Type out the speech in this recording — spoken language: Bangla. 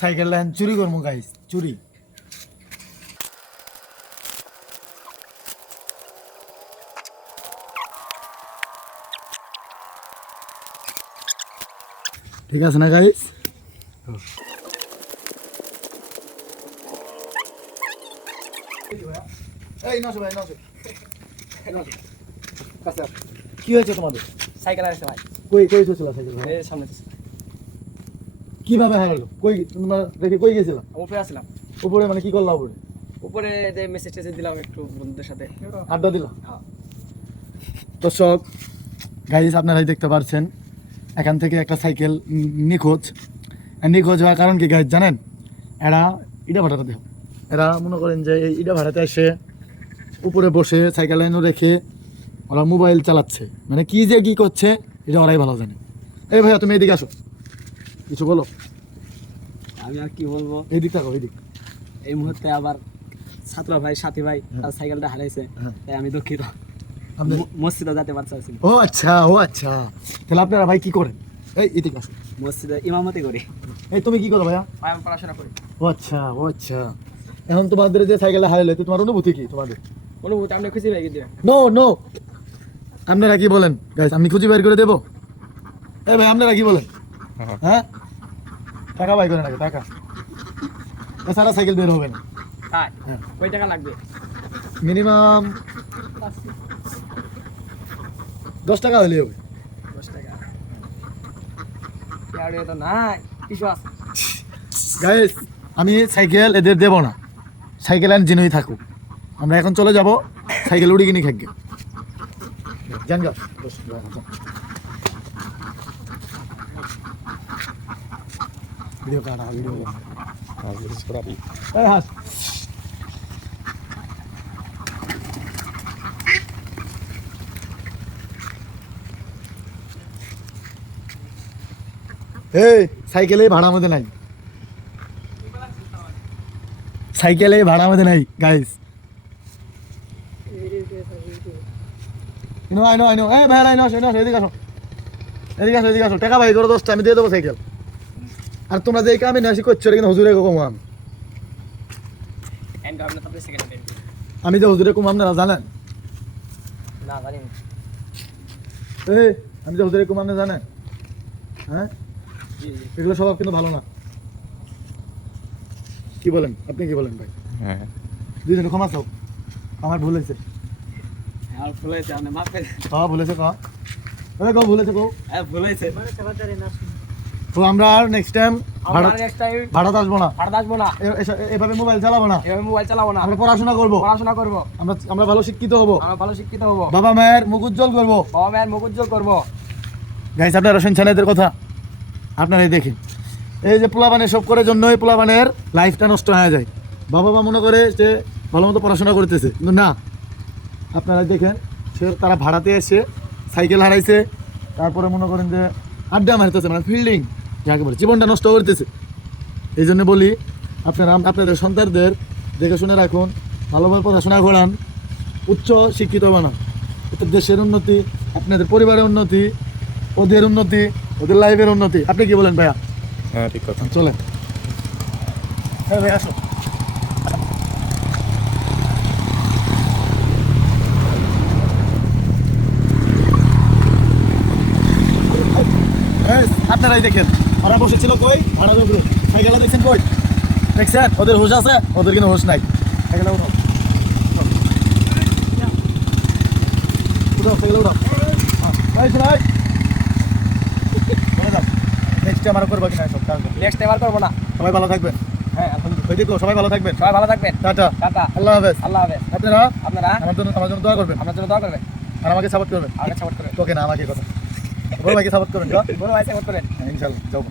সাইকেল লাইন চুরি করবো গাইস, চুরি। ঠিক আছে না গাইস? কি হয়েছে তোমাদের? সাইকেল আসছে ভাই। কই কই ছিল সাইকেল? এই সামনে কিভাবে হারালো? কই তোমরা দেখে কই গেছিলাম? উপরে আসলাম। উপরে মানে কি করলা? উপরে উপরে যে মেসেজ টেসেজ দিলাম একটু বন্ধুদের সাথে, আড্ডা দিলাম। দর্শক গাইস, আপনারাই দেখতে পাচ্ছেন এখান থেকে একটা সাইকেল নিখোঁজ। নিখোঁজ হওয়ার কারণ কি গাইস জানেন? এরা ইটা ভাড়াতে দেয়। এরা মনে করেন যে এই ইটা ভাড়াতে এসে উপরে বসে সাইকেল লাইনও রেখে ওরা মোবাইল চালাচ্ছে, মানে কি যে কি করছে এটা ওরাই ভালো জানে। এই ভাইয়া তুমি এইদিকে আসো, কিছু বলো। আমি আর কি বলবো, এইদিক থাকো, এইদিক। এই মুহূর্তে আবার ছাত্র ভাই সাথী ভাই তার সাইকেলটা হারাইছে, তাই আমি দুঃখিত। মসজিদে যেতে পারছি। ও আচ্ছা, ও আচ্ছা, তাহলে আপনারা ভাই কি করেন? এই এদিকে আসো। মসজিদে ইমামতি করি। এই তুমি কি করো ভাইয়া? আমি পড়াশোনা করি। ও আচ্ছা, ও আচ্ছা। এখন তোমাদের যে সাইকেলটা হারাইলে তোমার অনুভূতি কি? তোমাদের অনুভূতি আমরা খুশি ভাই কিন্তু। নো নো, আপনারা কি বলেন গাইস? আমি খুঁজে বের করে দেবো? এই ভাই আপনারা কি বলেন? হ্যাঁ, টাকা বাই করে নাকি? টাকা এছাড়া সাইকেল বের হবে না। তাই কয় টাকা লাগবে? মিনিমাম 10 টাকা হলে হবে। 10 টাকা আর তো নাই কিছু আছে। গাইস আমি সাইকেল এদের দেব না, সাইকেল আন জিনুই থাকুক। আমরা এখন চলে যাব সাইকেল উড়ি কিনে খাগে জান গা। ভিডিও কাটা, ভিডিও এই হাস। এই সাইকেলে ভাড়া মধ্যে নাই, সাইকেলে ভাড়া মধ্যে নাই গাইস। আই নো এই ভাই আই নো এদিকে আসো, এদিকে আসো, এদিকে আসো। টাকা ভাই করো 10টা, আমি দিয়ে দেবো সাইকেল। আর তোমরা যে কামে নাসি করছো এটা কিন্তু হুজুরে কম। আমি যে হুজুরে কম আপনারা জানেন? না জানি না। এই আমি যে হুজুরে কম আপনি জানেন? হ্যাঁ, এগুলো স্বভাব কিন্তু ভালো না। কি বলেন আপনি? কি বলেন ভাই? হ্যাঁ, দুইজনে ক্ষমা চাও, আমার ভুল হয়েছে। আর ভুল হয়েছে, আপনি মাফ করে দেন। কও ভুল হয়েছে, কও ভুল হয়েছে, কও। হ্যাঁ ভুল হয়েছে। তো আমরা আর নেক্সট টাইম আমরা নেক্সট টাইম ভাড়াতে আসবো না, ভাড়া আসবো না, এভাবে মোবাইল চালাবো না, এভাবে মোবাইল চালাবো না। আমরা পড়াশোনা করবো, আমরা ভালো শিক্ষিত হবো, আমরা ভালো শিক্ষিত হবো, বাবা মায়ের মুখ উজ্জ্বল করবো, বাবা মায়ের মুখ উজ্জ্বল করবো। গাইস আপনারা শুনছেন এদের কথা? আপনারাই দেখেন, এই যে পোলাপানের সব করার জন্যই পোলাপানের লাইফটা নষ্ট হয়ে যায়। বাবা মা মনে করে যে ভালো মতো পড়াশোনা করতেছে, কিন্তু না। আপনারা দেখেন সে তারা ভাড়াতে এসে সাইকেল হারাইছে, তারপরে মনে করেন যে আড্ডা মারতেছে, মানে ফিল্ডিং যাকে বলে, জীবনটা নষ্ট করতেছে। এই জন্য বলি আপনারা আপনাদের সন্তানদের দেখে শুনে রাখুন, ভালোভাবে পড়াশোনা করান, উচ্চ শিক্ষিত বানান। এতে দেশের উন্নতি, আপনাদের পরিবারের উন্নতি, ওদের উন্নতি, ওদের লাইফের উন্নতি। আপনি কি বলেন ভাইয়া? হ্যাঁ ঠিক কথা। চলেন। হ্যাঁ ভাই আসো। আপনারাই দেখেন ওরা বসেছিল কই? ভাড়ার উপরে। সাইকেলটা দেখছেন কই? দেখছেন? ওদের হুঁশ আছে, ওদের কিন্তু হুঁশ নাই। সাইকেলটা উঠাও, সাইকেল উঠাও। নেক্সট টাইম আর করবো কিনা সব কাজ? নেক্সট টাইম আর করবো না। সবাই ভালো থাকবেন। হ্যাঁ আলহামদুলিল্লাহ। ওই দেখো সবাই ভালো থাকবেন। সবাই ভালো থাকবেন। টাটা, টাটা, আল্লাহ হাফেজ। আল্লাহ হাফেজ। আপনারা আপনারা আমার জন্য দোয়া করবেন, আমার জন্য দোয়া করবেন, আর আমাকে সাপোর্ট করবেন। আমাকে সাপোর্ট করবেন। তোকে না আমাকে কথা বড় ভাইকে সাপোর্ট করবেন। বড় ভাই সাপোর্ট করেন। ইনশাআল্লাহ যাও।